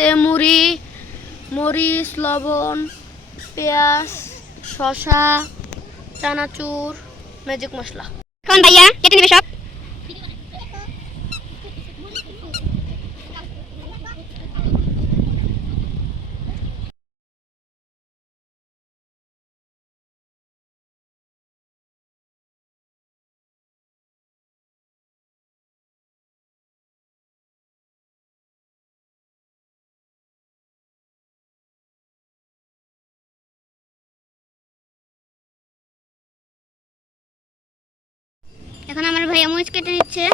আছে মুড়ি, মরিচ, লবণ, পেঁয়াজ, শসা, চানাচুর, ম্যাজিক মশলা। এখন ভাইয়া কেটে নিবে সব। এখন আমার ভাইয়া মরিচ কেটে নিচ্ছে।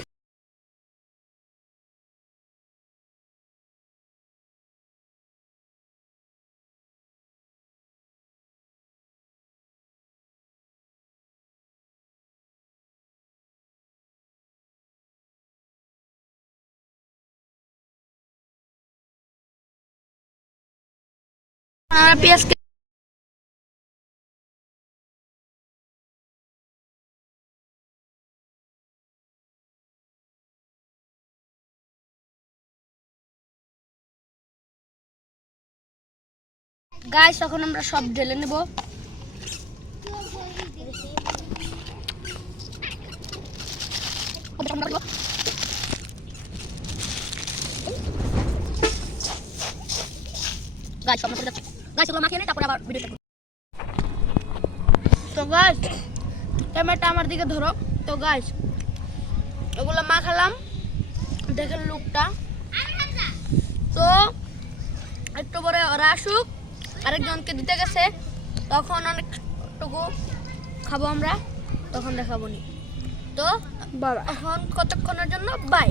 পেঁয়াজ গাইস এখন আমরা সব ঢেলে নেব। গাইস সব মাখিয়ে যাচ্ছে। গাইস এগুলো মাখিয়ে নেই, তারপরে আবার ভিডিওটা করব। তো গাইস ক্যামেরাটা আমার দিকে ধরো। তো গাইস এগুলো মাখালাম, দেখেন লুকটা। তো একটু পরে ওরা আসুক, আরেকজনকে দিতে গেছে, তখন অনেকটুকু খাবো আমরা, তখন দেখাবো নি। তো এখন কতক্ষণের জন্য বাই।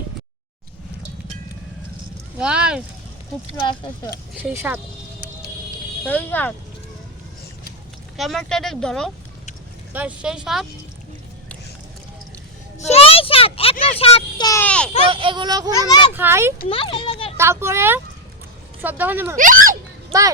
গাইস খুব আসছে সেই স্বাদ, সেই স্বাদ। ক্যামেরাটা দেখ ধরো গাইস, সেই স্বাদ, সেই সাত এত সাতকে। তো এগুলো এখন আমরা খাই, তারপরে সব দেখানো বাই।